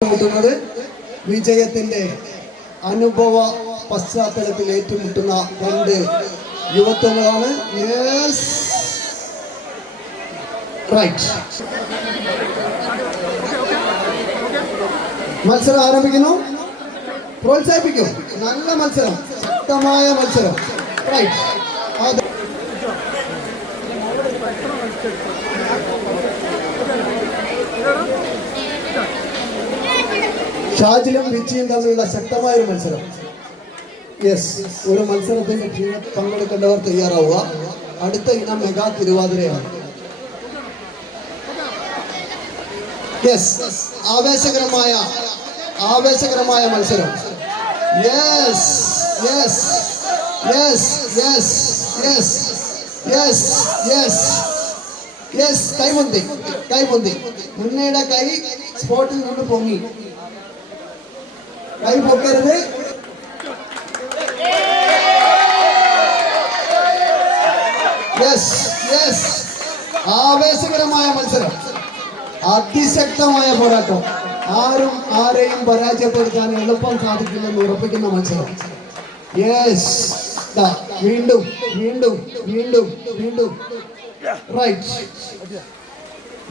ഏറ്റുമുട്ടുന്നത് വിജയത്തിന്റെ അനുഭവ പശ്ചാത്തലത്തിൽ ഏറ്റുമുട്ടുന്ന രണ്ട് യുവത്വങ്ങളാണ്. മത്സരം ആരംഭിക്കുന്നു. പ്രോത്സാഹിപ്പിക്കും. നല്ല മത്സരം. ശക്തമായ മത്സരം. റൈറ്റ് ഷാജിലും വിച്ചിയും തമ്മിലുള്ള ശക്തമായ ഒരു മത്സരം. യെസ് ഒരു മത്സരത്തിന്റെ ക്ഷീണത്തിൽ പങ്കെടുക്കേണ്ടവർ തയ്യാറാവുക. അടുത്ത ഇനം മെഗാ തിരുവാതിരയാണ്. യെസ് ആവേശകരമായ ആവേശകരമായ മത്സരം. Yes yes yes yes yes yes yes yes കൈമുന്തി കൈമുന്തി. മുന്നയുടെ കൈ സ്പോട്ടിൽ നിന്ന് പൊങ്ങി. കൈ പൊക്കരുത്. ആവേശകരമായ മത്സരം. അതിശക്തമായ പോരാട്ടം. ആരും ആരെയും പരാജയപ്പെടുത്താൻ എളുപ്പം സാധിക്കില്ലെന്ന് ഉറപ്പിക്കുന്ന മത്സരം. യെസ് വീണ്ടും വീണ്ടും വീണ്ടും വീണ്ടും. റൈറ്റ്